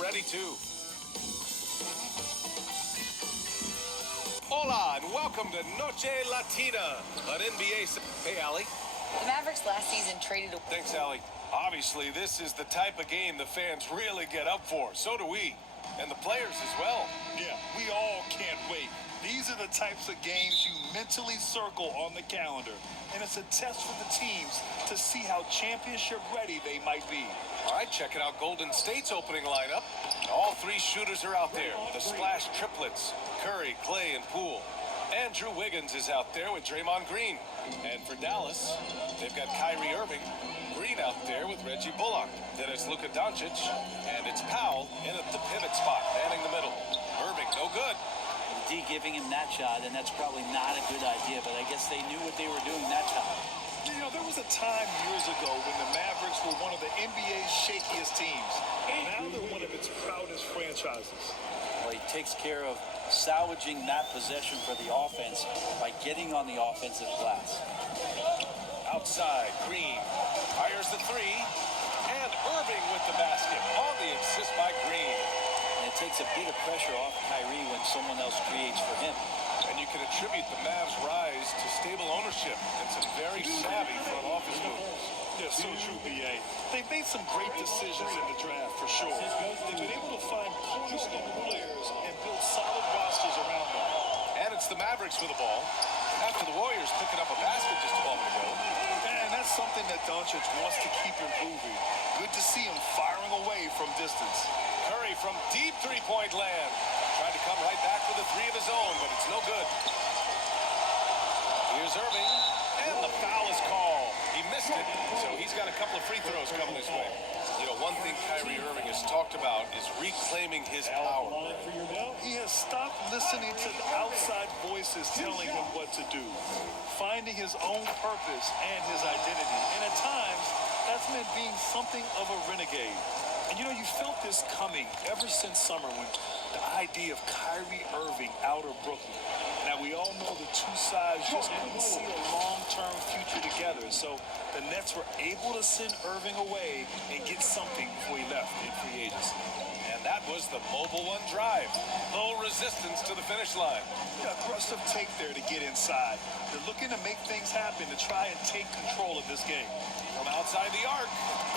ready too. Hola and welcome to Noche Latina on NBA. Hey, Allie. The Mavericks last season traded. Thanks, Allie. Obviously, this is the type of game the fans really get up for. So do we. And the players as well. Yeah, we all can't wait. These are the types of games you mentally circle on the calendar. And it's a test for the teams to see how championship ready they might be. All right, checking out Golden State's opening lineup. All three shooters are out there. The splash triplets, Curry, Clay, and Poole. Andrew Wiggins is out there with Draymond Green. And for Dallas, they've got Kyrie Irving. Green out there with Reggie Bullock. Then it's Luka Doncic, and it's Powell in at the pivot spot, manning the middle. Irving, no good. D giving him that shot, and that's probably not a good idea, but I guess they knew what they were doing that time. You know, there was a time years ago when the Mavericks were one of the NBA's shakiest teams. Now they're one of its proudest franchises. Well, he takes care of salvaging that possession for the offense by getting on the offensive glass. Outside, Green fires the three, and Irving with the basket on the assist by Green. And it takes a bit of pressure off Kyrie when someone else creates for him. And you can attribute the Mavs' rise to stable ownership and some very savvy front office moves. Yeah, so true, B.A. They've made some great decisions in the draft, for sure. They've been able to find cornerstone players and build solid rosters around them. And it's the Mavericks with the ball after the Warriors picking up a basket just a moment ago. And that's something that Doncic wants to keep improving. Good to see him firing away from distance. Curry from deep three-point land. Trying to come right back with a three of his own, but it's no good. Here's Irving, and the foul is called. He missed it, so he's got a couple of free throws coming his way. You know, one thing Kyrie Irving has talked about is reclaiming his power. Well, he has stopped listening to the outside voices telling him what to do, finding his own purpose and his identity. And at times, that's meant being something of a renegade. And you know, you felt this coming ever since summer when the idea of Kyrie Irving out of Brooklyn. Now, we all know the two sides just couldn't see a long-term future together. So the Nets were able to send Irving away and get something before he left in free agency. And that was the Mobile One drive. Low resistance to the finish line. Yeah, aggressive take there to get inside. They're looking to make things happen to try and take control of this game. From outside the arc,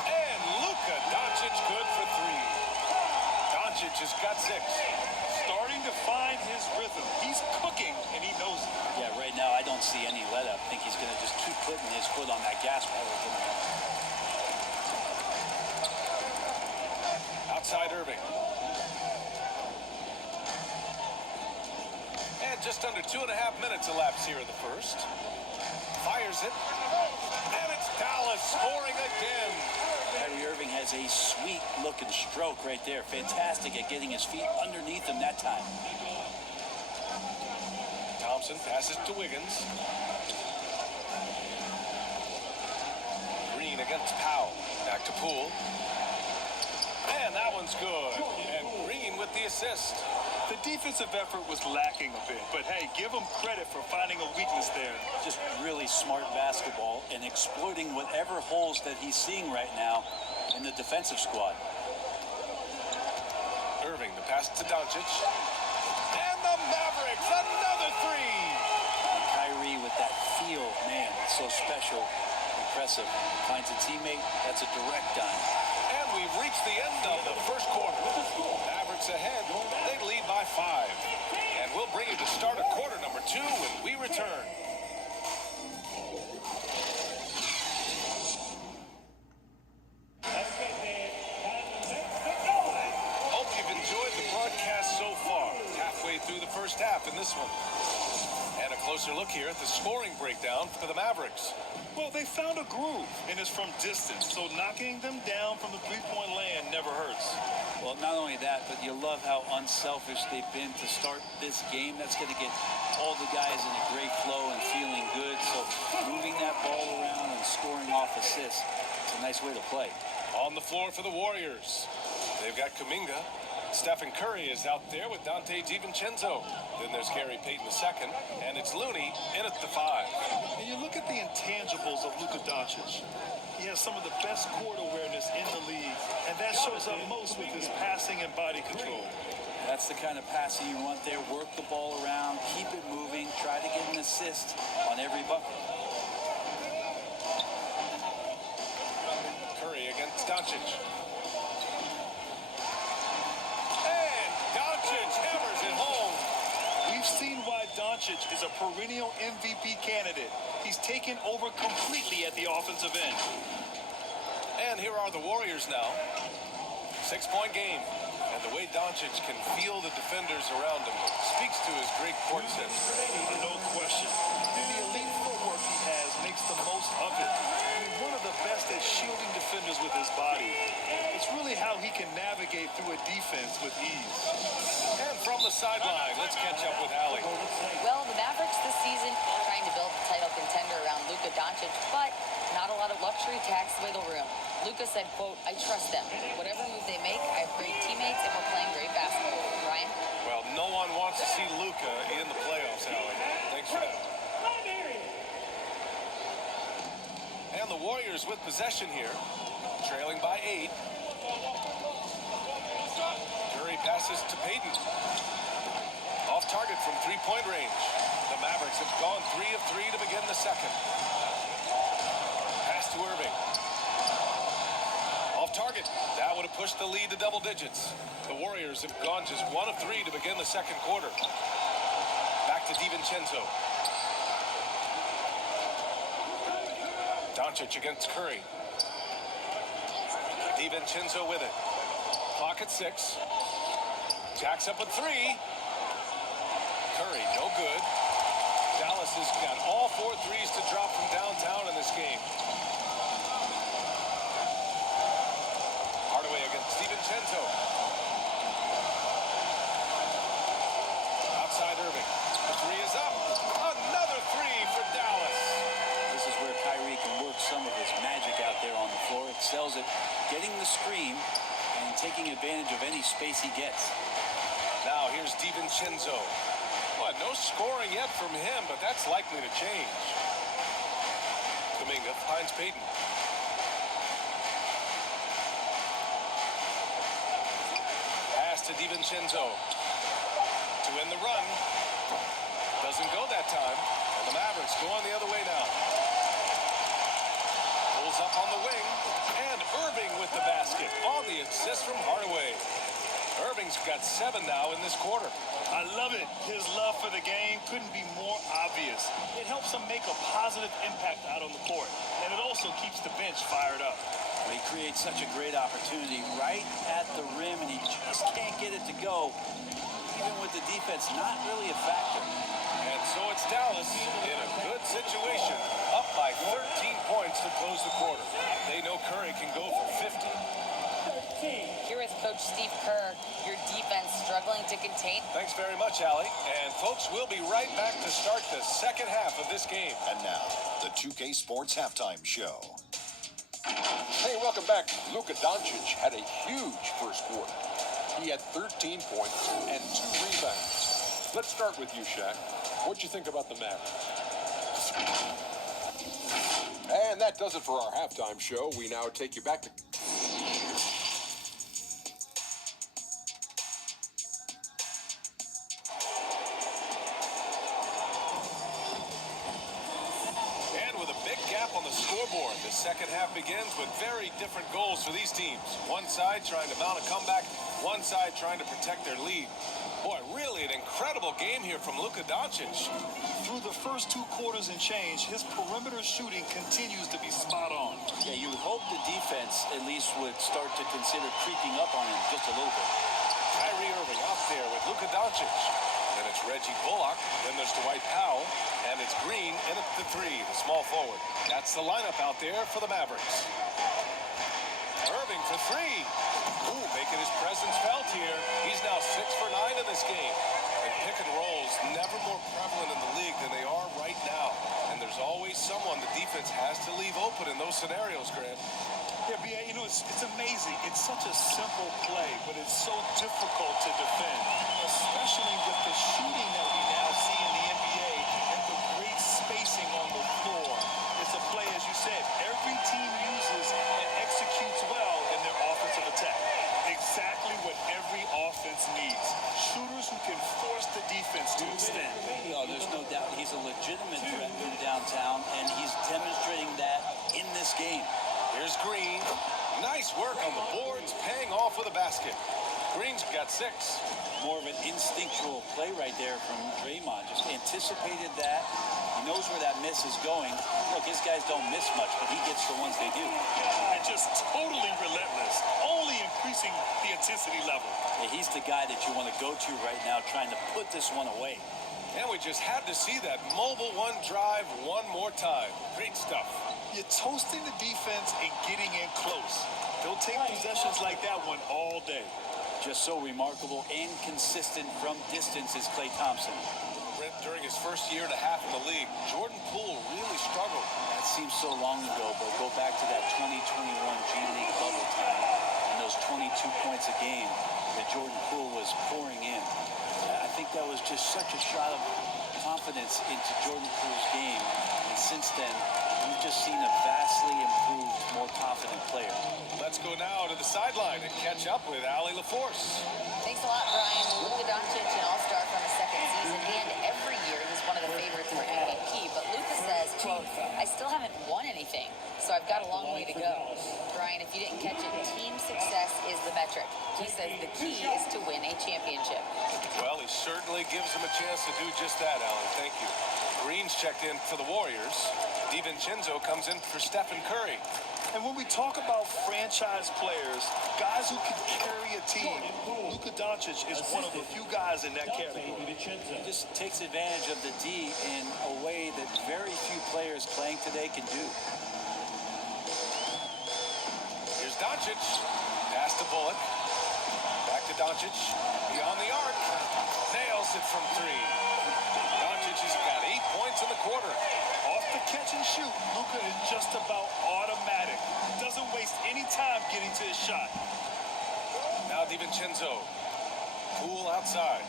and Luka Doncic good for three. Doncic has got 6. Starting to find his rhythm. He's cooking, and he knows it. Yeah, right now I don't see any let up. I think he's going to just keep putting his foot on that gas pedal tonight. Outside Irving. And just under 2.5 minutes elapsed here in the first. Fires it. And it's Dallas scoring again. Kyrie Irving has a sweet-looking stroke right there. Fantastic at getting his feet underneath him that time. Thompson passes to Wiggins. Green against Powell. Back to Poole. And that one's good. And Green with the assist. The defensive effort was lacking a bit, but hey, give him credit for finding a weakness there. Just really smart basketball and exploiting whatever holes that he's seeing right now in the defensive squad. Irving, the pass to Doncic. And the Mavericks, another three. And Kyrie with that feel, man, it's so special, impressive. Finds a teammate, that's a direct dime. And we've reached the end of the first quarter. Mavericks ahead, they lead by 5. And we'll bring you to start of quarter number 2 when we return. Hope you've enjoyed the broadcast so far. Halfway through the first half in this one. And a closer look here at the scoring breakdown for the Mavericks. Well, they found a groove, and it's from distance, so knocking them down from the three-point land never hurts. Well, not only that, but you love how unselfish they've been to start this game. That's going to get all the guys in a great flow and feeling good. So moving that ball around and scoring off assists, it's a nice way to play. On the floor for the Warriors. They've got Kuminga. Stephen Curry is out there with Dante DiVincenzo. Then there's Gary Payton II, and it's Looney in at the 5. And you look at the intangibles of Luka Doncic. He has some of the best court awareness in the league, and that shows up most with his passing and body control. That's the kind of passing you want there. Work the ball around, keep it moving, try to get an assist on every bucket. Curry against Doncic. And Doncic hammers it home. We've seen why Doncic is a perennial MVP candidate. He's taken over completely at the offensive end. And here are the Warriors now. 6-point game. And the way Doncic can feel the defenders around him speaks to his great court sense. No question. The elite footwork he has makes the most of it. He's one of the best at shielding defenders with his body. It's really how he can navigate through a defense with ease. And from the sideline, let's catch up with Allie. Well, the Mavericks this season are trying to build a title contender around Luka Doncic, but not a lot of luxury tax wiggle room. Luka said, quote, "I trust them. Whatever move they make, I have great teammates and we're playing great basketball." Ryan? Well, no one wants to see Luka in the playoffs, Allie. Thanks for that. And the Warriors with possession here, trailing by 8. Curry passes to Payton. Off target from three-point range. The Mavericks have gone 3 of 3 to begin the second. Pass to Irving. Off target. That would have pushed the lead to double digits. The Warriors have gone just 1 of 3 to begin the second quarter. Back to DiVincenzo. Doncic against Curry. DiVincenzo with it. Clock at 6. Jacks up with 3. Curry, no good. Dallas has got all 4 threes to drop from downtown in this game. Hardaway against DiVincenzo. Outside Irving. The 3 is up. Another 3 for Dallas. This is where Kyrie can work some of his magic out there on the floor. Excels at getting the screen and taking advantage of any space he gets. Now here's DiVincenzo. Well, no scoring yet from him, but that's likely to change. Kuminga finds Payton. Pass to DiVincenzo. To end the run. Doesn't go that time. And the Mavericks go on the other way now. Pulls up on the wing. And Irving with the basket on the assist from Hardaway. Irving's got 7 now in this quarter. I love it. His love for the game couldn't be more obvious. It helps him make a positive impact out on the court, and it also keeps the bench fired up. He creates such a great opportunity right at the rim, and he just can't get it to go. Even with the defense not really a factor. And so it's Dallas in a good situation, up by 13 points to close the quarter. They know Curry can go for 50. Here with Coach Steve Kerr, your defense struggling to contain. Thanks very much, Allie. And folks, we'll be right back to start the second half of this game. And now, the 2K Sports Halftime Show. Hey, welcome back. Luka Doncic had a huge first quarter. He had 13 points and 2 rebounds. Let's start with you, Shaq. What'd you think about the Mavericks? And that does it for our halftime show. We now take you back to... On the scoreboard, the second half begins with very different goals for these teams. One side trying to mount a comeback, one side trying to protect their lead. Boy, really an incredible game here from Luka Doncic. Through the first 2 quarters and change, his perimeter shooting continues to be spot on. Yeah, you would hope the defense at least would start to consider creeping up on him just a little bit. Kyrie Irving out there with Luka Doncic. Then it's Reggie Bullock. Then there's Dwight Powell. And it's Green in at the 3, the small forward. That's the lineup out there for the Mavericks. Irving for 3. Ooh, making his presence felt here. He's now 6 for 9 in this game. And pick and rolls never more prevalent in the league than they are right now. And there's always someone the defense has to leave open in those scenarios, Grant. Yeah, B.A., it's amazing. It's such a simple play, but it's so difficult to defend, especially with the shooting that we now see in the NBA and the great spacing on the floor. It's a play, as you said, every team uses and executes well in their offensive attack. Exactly what every offense needs. Shooters who can force the defense to extend. There's no doubt he's a legitimate threat from downtown, and he's demonstrating that in this game. Here's Green. Nice work on the boards, paying off with a basket. Green's got 6. More of an instinctual play right there from Draymond. Just anticipated that. He knows where that miss is going. Look, his guys don't miss much, but he gets the ones they do. And just totally relentless, only increasing the intensity level. Yeah, he's the guy that you want to go to right now, trying to put this one away. And we just had to see that mobile one drive one more time. Great stuff. You're toasting the defense and getting in close. They'll take possessions like that one all day. Just so remarkable and consistent from distance is Klay Thompson. During his first year and a half in the league, Jordan Poole really struggled. That seems so long ago, but go back to that 2021 G League bubble time and those 22 points a game that Jordan Poole was pouring in. I think that was just such a shot of confidence into Jordan Poole's game. And since then, we've just seen a vastly improved, more confident player. Let's go now to the sideline and catch up with Allie LaForce. Thanks a lot, Brian. Luka Doncic, an all-star from his second season, and every year he's one of the favorites for MVP. But Luka says, quote, I still haven't won anything, so I've got a long way to go. Brian, if you didn't catch it, team success is the metric. He says the key is to win a championship. Well, he certainly gives them a chance to do just that, Allie. Thank you. Green's checked in for the Warriors. DiVincenzo comes in for Stephen Curry. And when we talk about franchise players, guys who can carry a team, Luka Doncic is one of the few guys in that category. He just takes advantage of the D in a way that very few players playing today can do. Here's Doncic. Pass to Bullock. Back to Doncic. Beyond the arc. Nails it from 3. Doncic has got 8 points in the quarter. Off the catch and shoot, Luka is just about automatic. Doesn't waste any time getting to his shot. Now DiVincenzo. Poole outside.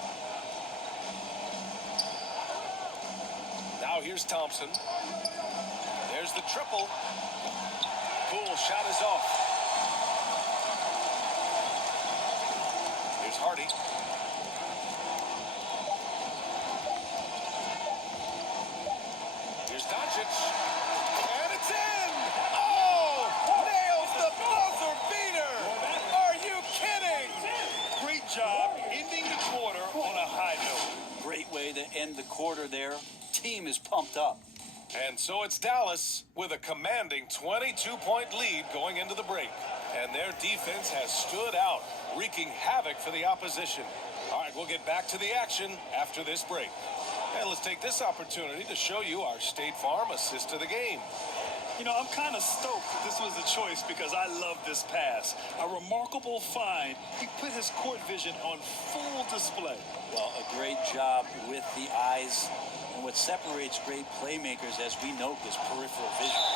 Now here's Thompson. There's the triple. Poole shot is off. Here's Hardy. Here's Doncic. And it's in! Oh! Nails the buzzer beater! Are you kidding? Great job ending the quarter on a high note. Great way to end the quarter there. Team is pumped up. And so it's Dallas with a commanding 22-point lead going into the break. And their defense has stood out, wreaking havoc for the opposition. All right, we'll get back to the action after this break. And let's take this opportunity to show you our State Farm assist to the game. I'm kind of stoked that this was a choice because I love this pass. A remarkable find. He put his court vision on full display. Well, a great job with the eyes. And what separates great playmakers, as we note, is peripheral vision.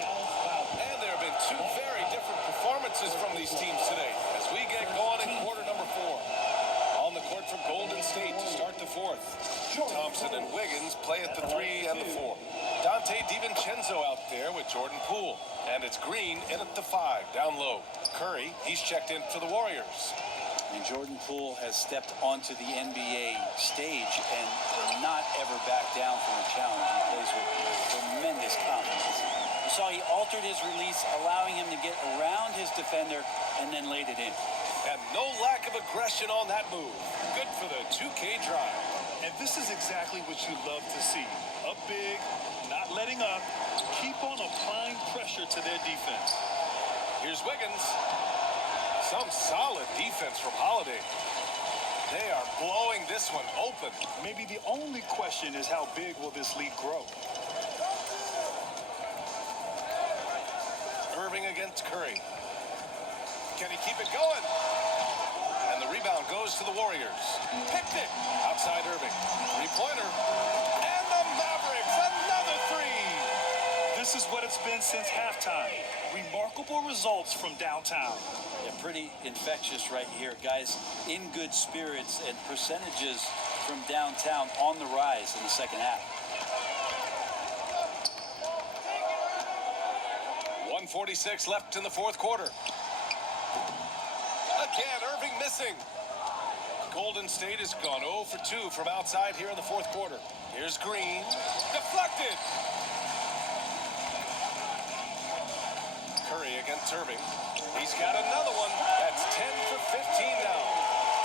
And there have been 2 very different performances from these teams today as we get going in quarter number 4. On the court for Golden State to start the 4th. Thompson and Wiggins play at the 3 and the 4. Dante DiVincenzo out there with Jordan Poole. And it's Green in at the 5, down low. Curry, he's checked in for the Warriors. And Jordan Poole has stepped onto the NBA stage and will not ever back down from a challenge. He plays with tremendous confidence. You saw he altered his release, allowing him to get around his defender and then laid it in. And no lack of aggression on that move. Good for the 2K drive. And this is exactly what you love to see. Up big, not letting up, keep on applying pressure to their defense. Here's Wiggins. Some solid defense from Holiday. They are blowing this one open. Maybe the only question is how big will this lead grow? Irving against Curry. Can he keep it going? And the rebound goes to the Warriors. Picked it. Outside Irving. 3-pointer. And the Mavericks, another 3. This This is what it's been since halftime. Remarkable results from downtown. Yeah, pretty infectious right here, guys. In good spirits and percentages from downtown on the rise in the second half. 1:46 left in the fourth quarter. Again, Irving missing. Golden State has gone 0 for 2 from outside here in the fourth quarter. Here's Green. Deflected. Curry against Irving. He's got another one. That's 10 for 15 now.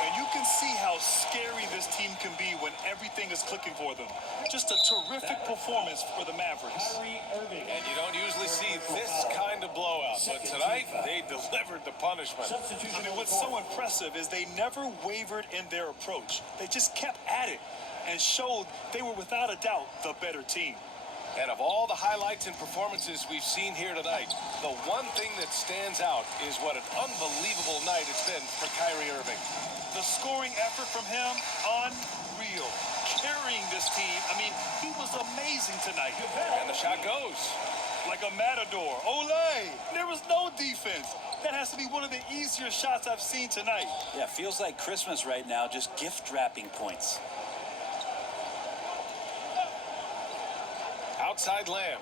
And you can see how scary this team can be when everything is clicking for them. Just a terrific performance for the Mavericks. And you don't usually see this kind of blowout, but tonight they delivered the punishment. I mean, what's so impressive is they never wavered in their approach. They just kept at it and showed they were without a doubt the better team. And of all the highlights and performances we've seen here tonight, the one thing that stands out is what an unbelievable night it's been for Kyrie Irving. The scoring effort from him, unreal. Carrying this team, I mean, he was amazing tonight. And the shot goes. Like a matador. Olay! There was no defense. That has to be one of the easier shots I've seen tonight. Yeah, feels like Christmas right now, just gift wrapping points. Outside Lamb.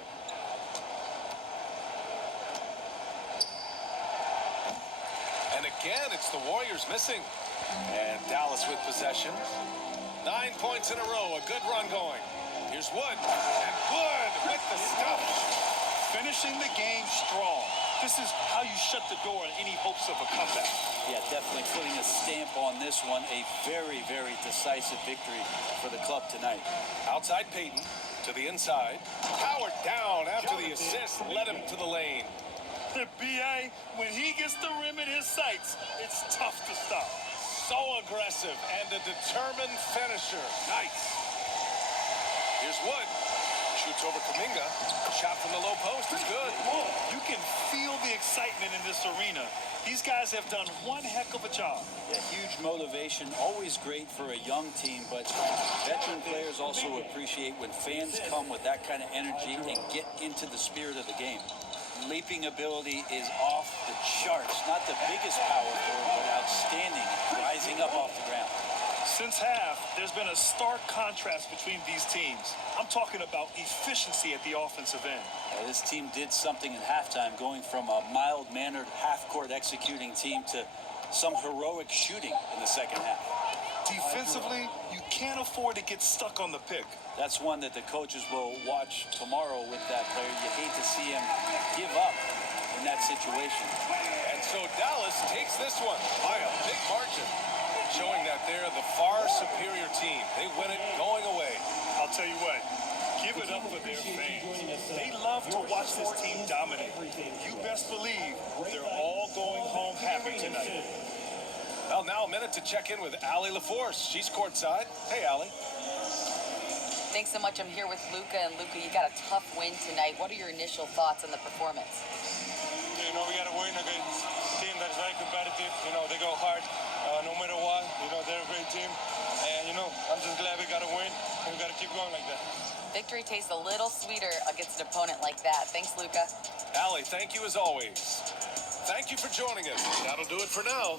And again, it's the Warriors missing. And Dallas with possession. 9 points in a row, a good run going. Here's Wood. And Wood with the stuff. Finishing the game strong. This is how you shut the door on any hopes of a comeback. Yeah, definitely putting a stamp on this one. A very, very decisive victory for the club tonight. Outside Peyton to the inside. Howard down after the assist led him to the lane. The BA, when he gets the rim in his sights, it's tough to stop. So aggressive and a determined finisher. Nice. Here's Wood. Shoots over Kuminga. Shot from the low post is good. You can feel the excitement in this arena. These guys have done one heck of a job. Yeah, huge motivation, always great for a young team, but veteran players also appreciate when fans come with that kind of energy and get into the spirit of the game. Leaping ability is off the charts. Not the biggest power forward, but outstanding, rising up off the ground. Since half, there's been a stark contrast between these teams. I'm talking about efficiency at the offensive end. Yeah, this team did something in halftime, going from a mild-mannered half-court executing team to some heroic shooting in the second half. Defensively, you can't afford to get stuck on the pick. That's one that the coaches will watch tomorrow with that player. You hate to see him give up in that situation. And so Dallas takes this one by a big margin, showing that they're the far superior team. They win it going away. I'll tell you what, give it up for their fans. They love to watch this team dominate. You best believe they're all going home happy tonight. Well, now a minute to check in with Allie LaForce. She's courtside. Hey, Allie. Thanks so much. I'm here with Luka. And Luka, you got a tough win tonight. What are your initial thoughts on the performance? You know, we got to win against a team that is very competitive. You know, they go hard no matter what. You know, they're a great team. And, you know, I'm just glad we got to win. And we got to keep going like that. Victory tastes a little sweeter against an opponent like that. Thanks, Luka. Allie, thank you as always. Thank you for joining us. That'll do it for now.